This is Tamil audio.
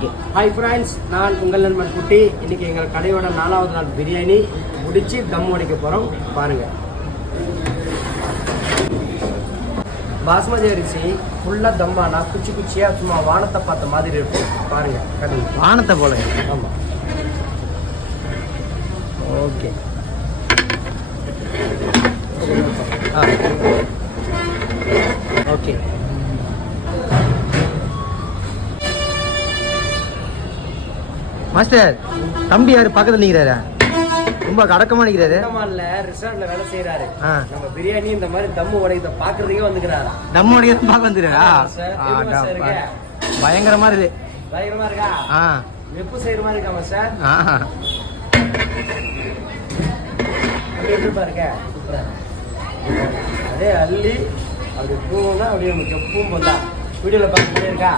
ஓகே. ஹாய் ஃப்ரெண்ட்ஸ், நான் உங்கள் நண்பன் குட்டி. இன்னைக்கு எங்கள் கடையோட 4வது நாள் பிரியாணி முடிச்சு தம் உடைக்க போகிறோம். பாருங்கள், பாஸ்மதி அரிசி ஃபுல்லாக தம்மானா குச்சி குச்சியாக சும்மா வானத்தை பார்த்த மாதிரி இருக்கும். பாருங்கள், கடையில் வானத்தை போல. ஆமாம், ஓகே. ஓகே, மாஸ்டர் தம்பி யாரு பக்கத்துல நிக்கிறாரு? ரொம்ப அடக்கமா நிக்கிறாரு. ரிசார்ட்ல வேலை செய்யறாரு. நம்ம பிரியாணி இந்த மாதிரி தம்மு உடையத பாக்குறதுக்கே வந்துக்கிறாரா? தம்மு உடையத பாக்க வந்துறாரா? பயங்கரமா இருக்கு. பயங்கரமா இருக்கா? வெப்பு செய்யற மாதிரி இருக்காமா சார்? எப்படி பாருங்க, சூப்பரா. அதே அள்ளி அப்படி பூவுனா அப்படியே நமக்கு எப்பவும் போதா வீடியோல பார்க்க இருக்கா?